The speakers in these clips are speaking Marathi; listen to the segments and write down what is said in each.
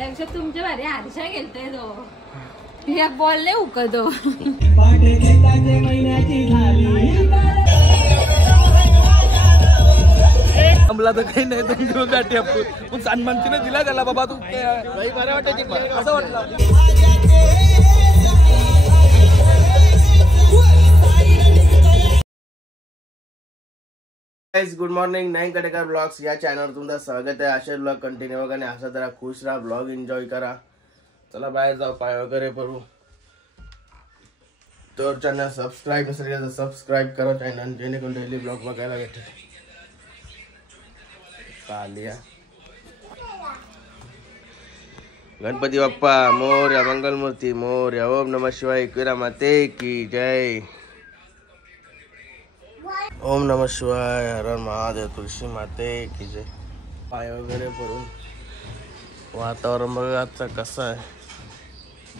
त्यापेक्षा तुमच्या भारी आरशा गेलतोय तो एक बॉल नाही उकतो आम्हाला तर काही नाही दोन दिवस गाठी आपण सन्मानतीने दिला त्याला बाबा तू बरं वाटायची असं वाटलं. Good morning nine Katekar blogs या चॅनलवर तुमचं स्वागत आहे. असे ब्लॉग कंटिन्यू बघा आणि असं जरा खुश राहा, ब्लॉग एन्जॉय करा. चला बाहेर जाऊ, पाय वगैरे पडू. तर चॅनल सबस्क्राईब नसेल तर सबस्क्राईब करा चॅनल, जेणेकरून डेली ब्लॉग बघायला भेटेल. चालिया गणपती बाप्पा मोरया, मंगलमूर्ती मोरया, ओम नमः शिवाय, एकविरा माते की जय. ओम नमः शिवाय, हर हर महादेव, तुळशी माते की जय. पाय वगैरे पडून वातावरण बघा आजचा कसं आहे,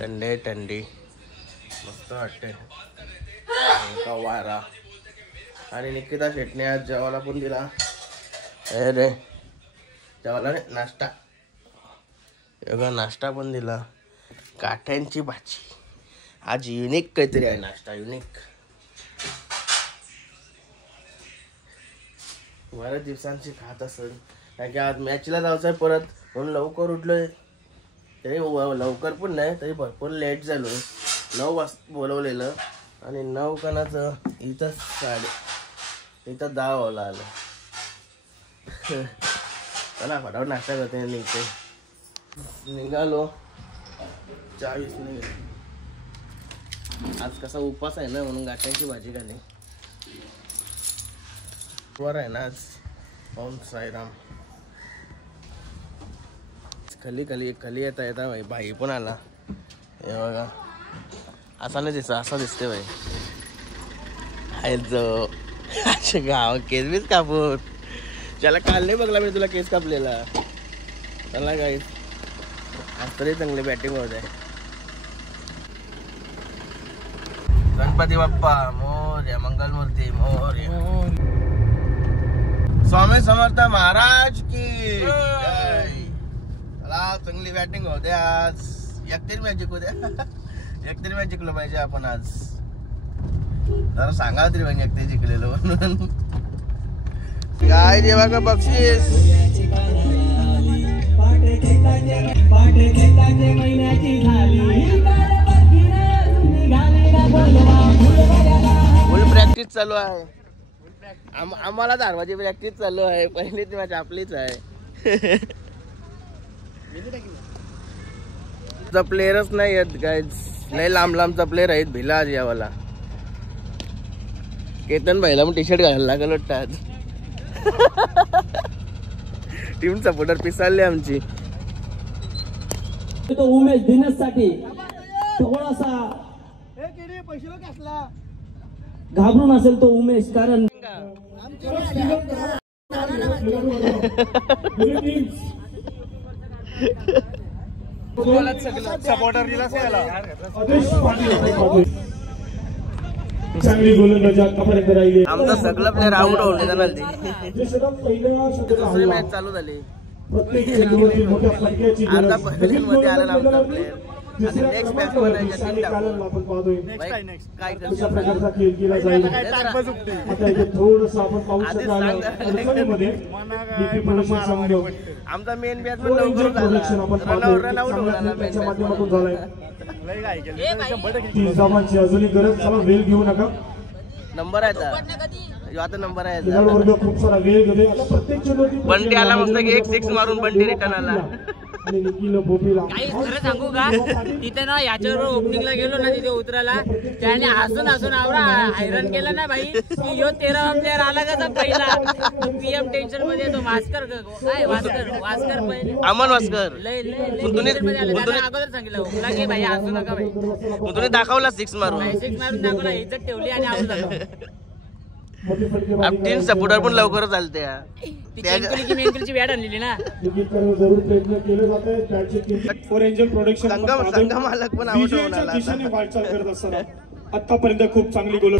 थंडे थंडी मस्त वाटते. वारा आणि निकिता शेटने आज जेवायला पण दिला. अरे जेवायला नाही, नाश्ता एवढा नाश्ता पण दिला. काठ्यांची भाजी. आज युनिक काहीतरी आहे नाश्ता, युनिक. बऱ्याच दिवसांची खात असेल कारण की आज मॅचला जायचं आहे परत, म्हणून लवकर उठलोय. तरी लवकर पण नाही, तरी भरपूर लेट झालो. 9 वाजता बोलवलेलं आणि 9 कणाचं इथं 10 वाजला आलं. चला फटाफट नाश्ता करते, निघते. निघालो 40 मिनिट. आज कसा उपास आहे ना, म्हणून गाठ्यांची भाजी खाली. वर आहे ना आज. ओम साईराम. खाली येता भाई पण आला. हे बघा असा नाही दिसत, असा दिसते भाई. असे गाव केस बीस कापून त्याला काल नाही बघला मी तुला केस कापलेला. चला गाईस आज तरी चांगली बॅटिंग होत आहे. गणपती बाप्पा मोरया, मंगलमूर्ती मोरया, स्वामी समर्थ महाराज की जय. चला चांगली बॅटिंग होते आज. एकतरी मॅच जिंकू द्या. एकतरी मॅच जिंकलो पाहिजे आपण आज. जरा सांगा तरी म्हणजे एकतरी जिंकलेलो म्हणून. काय देवा का बक्षीस. फुल प्रॅक्टिस चालू आहे. आम्हाला धारवाची प्रॅक्टिस चालू आहे. पहिलीच मॅच आपलीच आहे. प्लेयरच नाही आहेत गाईज. लय लांब लांबचा प्लेयर आहेत. भिला आज यावाला. केतन भाईला पण टी शर्ट घालायला लागल वाटतं आज. टीम सपोर्टर पिसाळले आमची. तो उमेश देण्यासाठी थोडासा घाबरून असेल तो उमेश, कारण सपोर्टर दिला चांगली गोलंदाजी आतापर्यंत राहिली. आमचा सगळं प्लेयर आउट होऊन मॅच चालू झाली. अर्धा पहिल्या मध्ये आला आमचा प्लेयर आणि नेक्स्ट मॅच मध्ये काय प्रकारचा खेळ केला जाईल आता थोडस आपण पाहू शकाल. आमचा मेन बॅट पण लवकर झाला. रन आउट झाला त्याच्या माध्यमातून झालाय. ती जामांची अजूनही गरज. चला वेळ घेऊ नका. नंबर आहे आता नंबर आहे. खूप सारा वेळ घेते. आता प्रत्येक बंटी आला मस्त की एक 6 मारून बंटी रिटर्न आला. खरं सांगू का, तिथे ना याच्यावर ओपनिंगला गेलो ना, तिथे उतरायला त्याने हसून आवडा हैराण केलं ना भाई. यो 13 प्लेअर आला कसा पहिला. पीएम टेन्शन मध्ये येतो. वास्कर काय वास्कर पहिले अमन वास्कर लय अगोदर सांगितलं की भाई हसू नका भाई. तुम्ही दाखवला 6 मारून. 6 मारून दाखवला, इज्जत ठेवली आणि आउट. टीम सपोर्टर पण लवकर चालते. मेंकलची बॅट आणलेली ना. संघ मालक पण आउट होऊन आला. आतापर्यंत खूप चांगली गोल.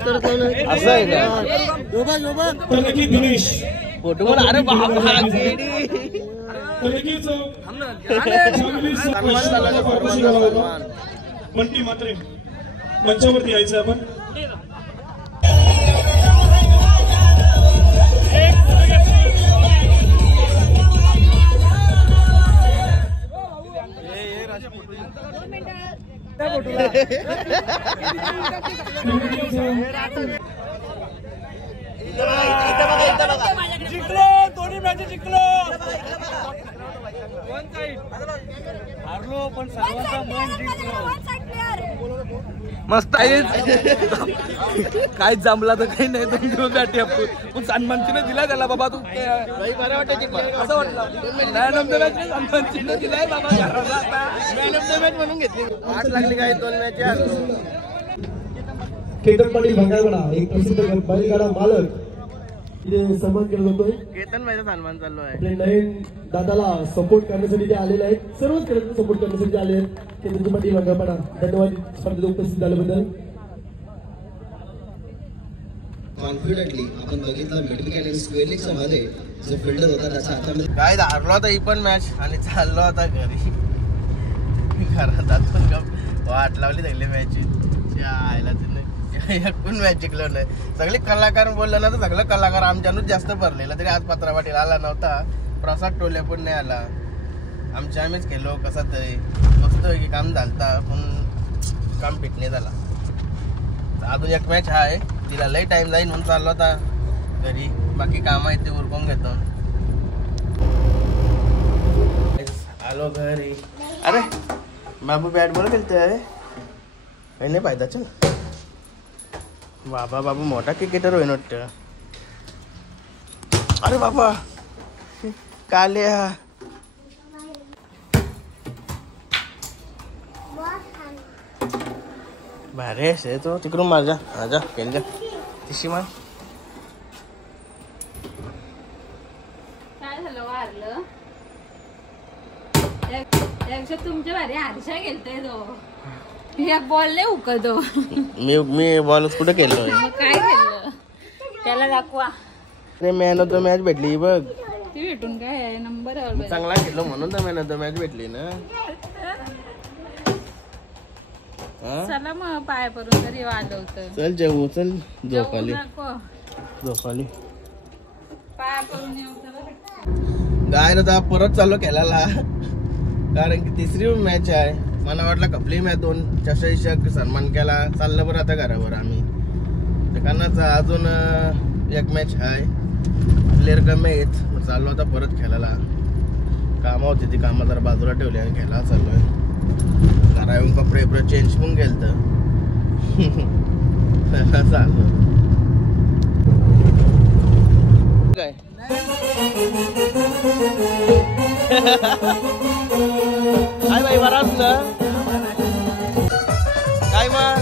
असं आहे का? तर नक्की दिनेश फोटो पण अरे बाबा तर नक्कीच मंटी मात्रे मंचावरती यायचं आपण. जिंकलो, दोन्ही मॅच जिंकलो. हारलो पण सर्वांचा मन जिंकलो. मस्त आहे. काय जमला तर काही नाही, 2 दिवस बॅटी आपण पण सन्मान चिन्ह दिलाय त्याला बाबा. तू बरं वाटतं असं वाटलं मॅन ऑफ द मॅच सन्मान चिन्ह दिलाय बाबा. मॅन ऑफ द मॅच म्हणून घेतली. वाट लागली काय 2 मॅच हरलो. केतन पाटील भंगारवाडा एक प्रसिद्ध बैलगाडा मालक इथे सन्मान केला जातोय. केतन भाईचा सन्मान चालू आहे. आपले नयन दादाला सपोर्ट करण्यासाठी ते आलेले आहेत. सर्वच करत सपोर्ट करण्यासाठी आले आहेत. केतन पाटील भंगारवाडा धन्यवाद स्पर्धेत उपस्थित झाल्याबद्दल. कॉन्फिडेंटली आपण बघितलं मिडविकेट स्क्वेअर मध्ये जो फिल्डर होता त्याचा हातामध्ये काय हारलो होता ही पण मॅच आणि चाललो होता घरी. घरात आपण वाट लावली सगळी मॅचची. आयला एकूण मॅच जिंकलो नाही. सगळे कलाकार बोललं ना तर सगळं कलाकार आमच्यानूच जास्त भरलेलं. तरी आज पत्रा पाटील आला नव्हता. प्रसाद टोले पण नाही आला. आम्हीच केलो कसा तरी मस्त काम झालता पण काम फिट नाही झाला. अजून एक मॅच आहे तिला लई टाइम जाईल म्हणून चाललो होता घरी. बाकी काम आहेत ते उरकून घेतो. आलो घरी. अरे बाबू बॅट बॉल खेळतोय. काही नाही पाहिजे. चल बाबा बाबू मोठा क्रिकेटर होईन वाटतं. अरे बाबा काल्या भारी आहे तो. तिकडून माझा माझा खेळ जा तिशी मान. काय झालं वारलं तुमच्या भारी आरशा गेलतोय तो. एक बॉल नाही उकतो. मी बॉलच कुठं केलोय. काय केलं त्याला दाखवा. अरे मॅन ऑफ द मॅच भेटली बघ. ती भेटून काय नंबर चांगला खेळलो म्हणून तर मॅन ऑफ द मॅच भेटली ना. चला मग पाय पडून तरी वाजवतं. चल जेवू. चल झोपाली नको झोपाली. पाय पडून येऊ. काय ना परत चाललो खेळायला कारण की तिसरी मॅच आहे. मला वाटलं कपली मॅच 2 चषक सन्मान केला. चाललं बरं आता घरावर आम्ही. कानाचा अजून एक मॅच आहे. प्लेअर कमी आहेत. चाललो आता परत खेळायला. कामं होती ती कामं जरा बाजूला ठेवली आणि खेळायला चाललोय. घरा येऊन कपडे बिपडे चेंज पण केलं चाललो. काय काय बाई बरा तुझं काय मग.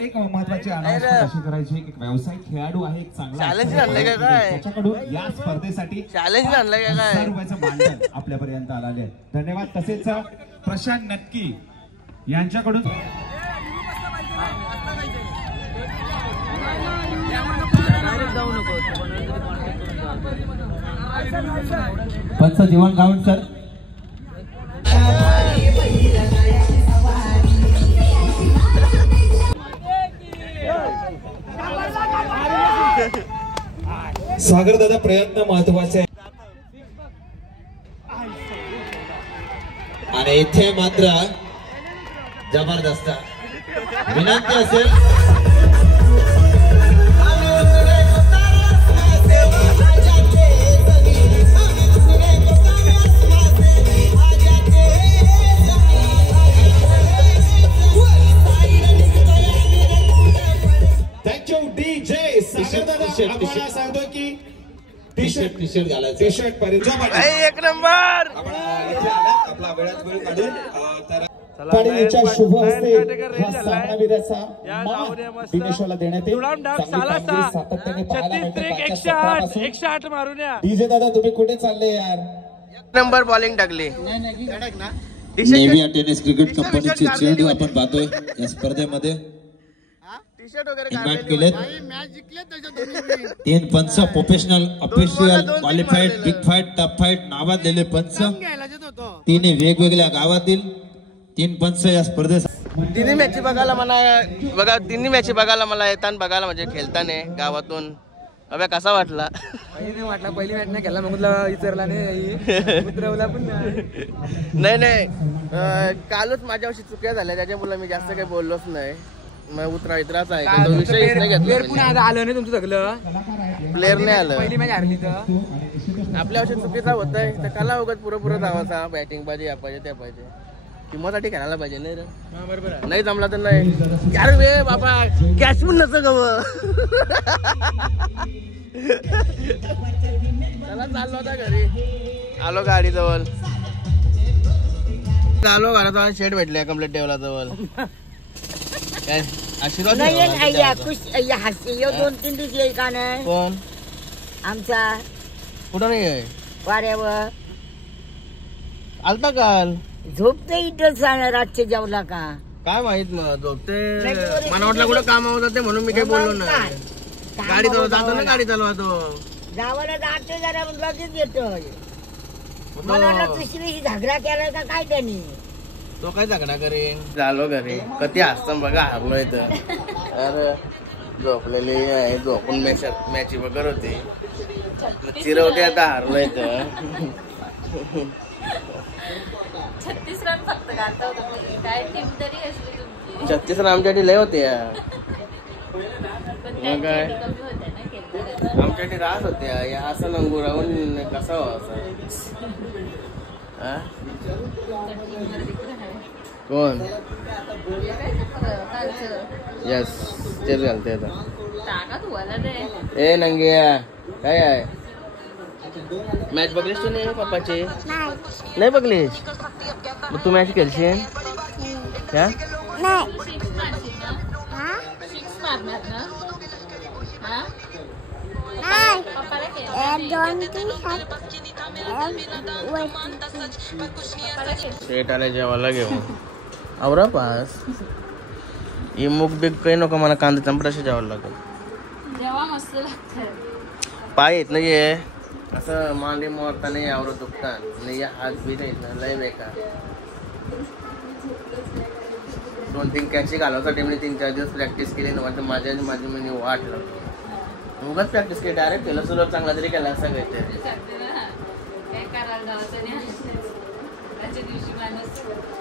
एक महत्वाची अनाउन्समेंट अशी करायची एक व्यावसायिक खेळाडू आहे. एक चांगला चॅलेंज आणलंय का काय. त्याच्याकडून या स्पर्धेसाठी चॅलेंज आणलंय का काय. 1,000 रुपयाचं मानधन आपल्यापर्यंत आलेले आहे. धन्यवाद. तसेच प्रशांत नटकी यांच्याकडून पंच जीवन गावण सर. सागर दादा प्रयत्न महत्वाचे आहे आणि इथे मात्र जबरदस्त विनंती असेल. थँक्यू डीजे सागर दादा. आम्हाला सांगतो की टी शर्ट घालायचं. टी शर्ट पर्यंत एक नंबर. आपला वेळात वेळ काढून पाडीच्या शुभ हस्ते हा सामनावीराचा मान दिनेशला देण्यात येईल. सातत्याने पाहायला मिळते. 108 मारून या. डीजे दादा तुम्ही कुठे चालले यार. एक नंबर बॉलिंग टाकली. नेव्ही टेनिस क्रिकेट कंपनीचे चेंडू आपण पाहतोय या स्पर्धेमध्ये टी शर्ट वगैरे इन्व्हाइट केलेत 3 पंच professional official qualified big fight tough fight नावाजलेले पंच 3 वेगवेगळ्या गावातील 3 पंच या स्पर्धेत तिन्ही मॅची बघायला मला येताना बघायला म्हणजे खेळताना गावातून अबे कसा वाटला? पहिली मॅच नाही खेळला मग विचारला नाही उतरवला पण नाही कालच माझ्याशी चुक्या झाल्या त्याच्यामुळे मी जास्त काही बोललोच नाही. मग उतरायचं आहे तो विषयच नाही घेतला. आलं नाही तुमचं सगळं प्लेअर नाही आलं. पहिली मॅच हारली तर आपल्या वर्षी चुकीचा होत आहे तर कला उगत पुरं धावाचा बॅटिंग पाहिजे या पाहिजे त्या पाहिजे किंमतसाठी खेळायला पाहिजे नाही रे. बरोबर नाही जमला तर नाही यार वे बाबा कॅश पण नसतं गव चला चाललो होता घरी आलो गाडीजवळ आलो घराजवळ शेड भेटले कम्प्लीट टेबला जवळ काय आशीर्वाद 2-3 दिवस येईल का नाही कोण आमचा कुठं नाही आहे वाड्यावर आलता काल झोपते इथं रातचे जेवला का काय माहित मग झोपते मला वाटलं कुठं काम होत ते म्हणून मी काही बोललो नाही. गाडी जातो ना गाडी चालवतो गावाला जातो जरा लगेच येतोय मला वाटलं दुसरी झगडा केला का काय त्यांनी तो काय झगडा करेन. झालो घरी कधी असतं बघा हारलोय तर अरे झोपलेली आहे झोपून मॅची वगैरे होती चिरवते आता हारलोय तर 36 रन फक्त गाता होता काय टीम तरी असली तुमची 36 रन आमच्यासाठी लय होते काय आमच्यासाठी रास होते या असं नंगुरावून कसा व्हायचा कोण यस तेच घालते आता ए नंग्या काय आहे मॅच बघलीस तू नाही पप्पाची नाही बघलीस मग तू मॅच खेळशील क्या शेट आले जेवायला घेऊ आवरा पास ही मूग बीग काही नको मला कांदा चंपराशी जेवायला लागेल जेव्हा मस्त लागतं पाय येत नाही असं मांडी मोरता नाही आवरत दुखतात नाही हात बी नाही लय बेकार 2-3 कॅची घालवसाठी मी 3-4 दिवस प्रॅक्टिस केली ना माझी मी वाट लावली उगाच प्रॅक्टिस केली डायरेक्ट केलं सुरुवात चांगला तरी केला असं काहीतरी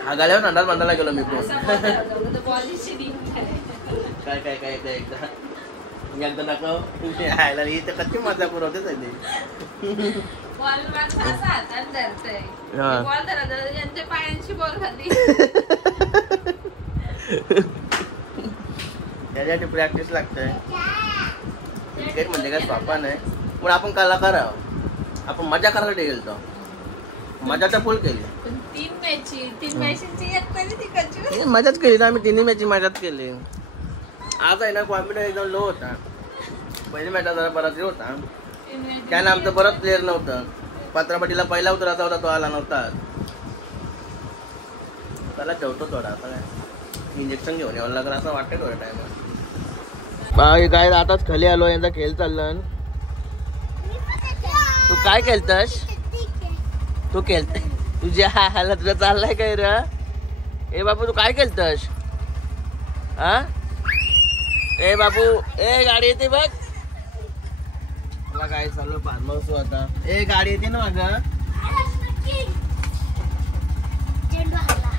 हा गाल्यावर अंदाज बांधायला गेलो मी पण काय काय काय काय एकदा एकदा दाखव हायला इथे कच्ची मजा पुरवतेच आहे त्याच्यासाठी प्रॅक्टिस लागतंय क्रिकेट म्हणजे काय सोपा नाही पण आपण कलाकार आहोत आपण मजा करायला गेलतो मजा तर फुल केली 3 मॅचेस मजाच केली ना आम्ही 3 मॅची मजाच केली. आज आहे ना कॉन्फिडन्स एकदम लो होता पहिली मॅच जरा बराच होता त्यानं आमचं परत प्लेअर नव्हतं पात्रापाटीला पहिला उतरायचा होता तो आला नव्हता त्याला ठेवतो थोडा आता काय इंजेक्शन घेऊन यावं लागलं असं वाटतं थोड्या टायमात काय आताच खाली आलो यांचा खेळ चालला तू काय खेळतस तू खेळते तुझ्या हायला तुझा चाललाय काय रे ए बाबू तू काय खेळतस हा ए बाबू ए गाडी येते बघ मला काय चालू फार्म हाऊस आता ए गाडी येते ना माग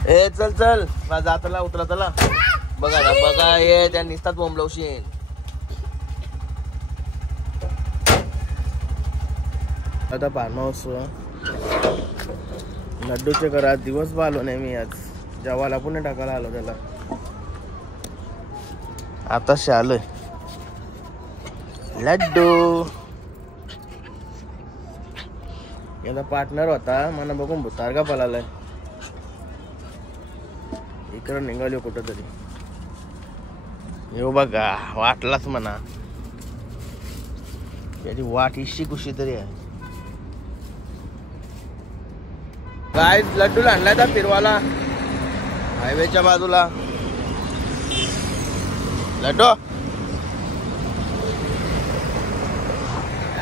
ए चल चल जातला उतरा चला बघा बघा ये त्या निसतात बोंबलवशीन आता फार्म हाऊस लड्डूच्या घरात दिवस आलो नाही मी आज जेवायला पुणे टाकायला आलो त्याला आताशी आलोय लड्डू याला पार्टनर होता मला बघून भुतारगा पळालाय इकडं निघालो कुठं तरी येऊ बघा वाटलाच म्हणा याची वाट इशी कुशी तरी आहे काय लड्डू आणलाय का फिरवाला हायवेच्या बाजूला लड्डू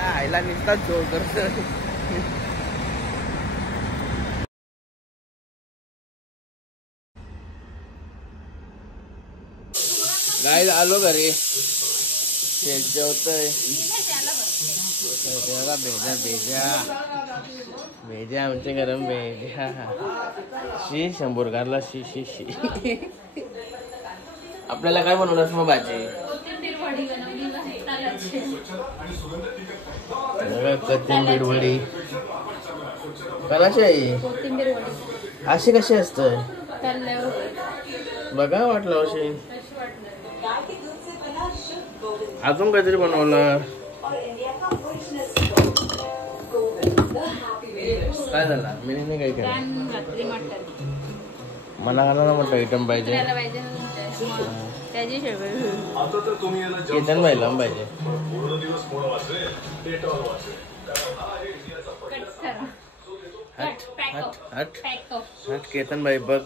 आईला निघतात जोर करत काय आलो घरी जेवतोय भेजा भेजा भेजा आमच्या गरम भेजा शी शंभर कारला शी शी शी आपल्याला काय बनवलंस मग भाजी कोथिंबीर वडी कशी आहे अशी कशी असते बघा वाटलं अशी अजून काहीतरी बनवलं काय झालं मी नाही काय केलं मला घाला म्हटलं आयटम पाहिजे केतन बाईला पाहिजे हट हट केतन बाई बघ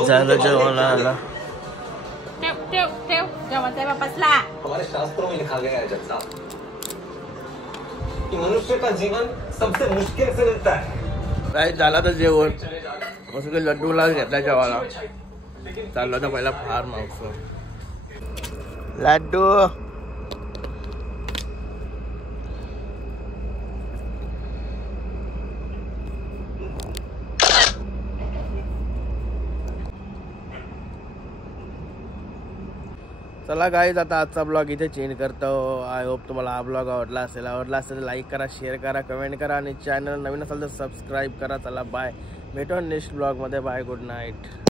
झालं जेवणाला हमारे शास्त्रों में लिखा गया है जज साहब कि मनुष्य का जीवन सबसे मुश्किल से मिलता है काय झाला तर जेवण मस्त लड्डूला घेतला जेवायला चालला तर पहिला फार्म हाऊस लड्डू चला गाईज आता आजचा ब्लॉग इथे चेंज करतो आय होप तुम्हाला हा ब्लॉग आवडला असेल तर लाईक करा शेअर करा कमेंट करा आणि चॅनल नवीन असेल तर सबस्क्राईब करा चला बाय भेटू नेक्स्ट ब्लॉगमध्ये बाय गुड नाईट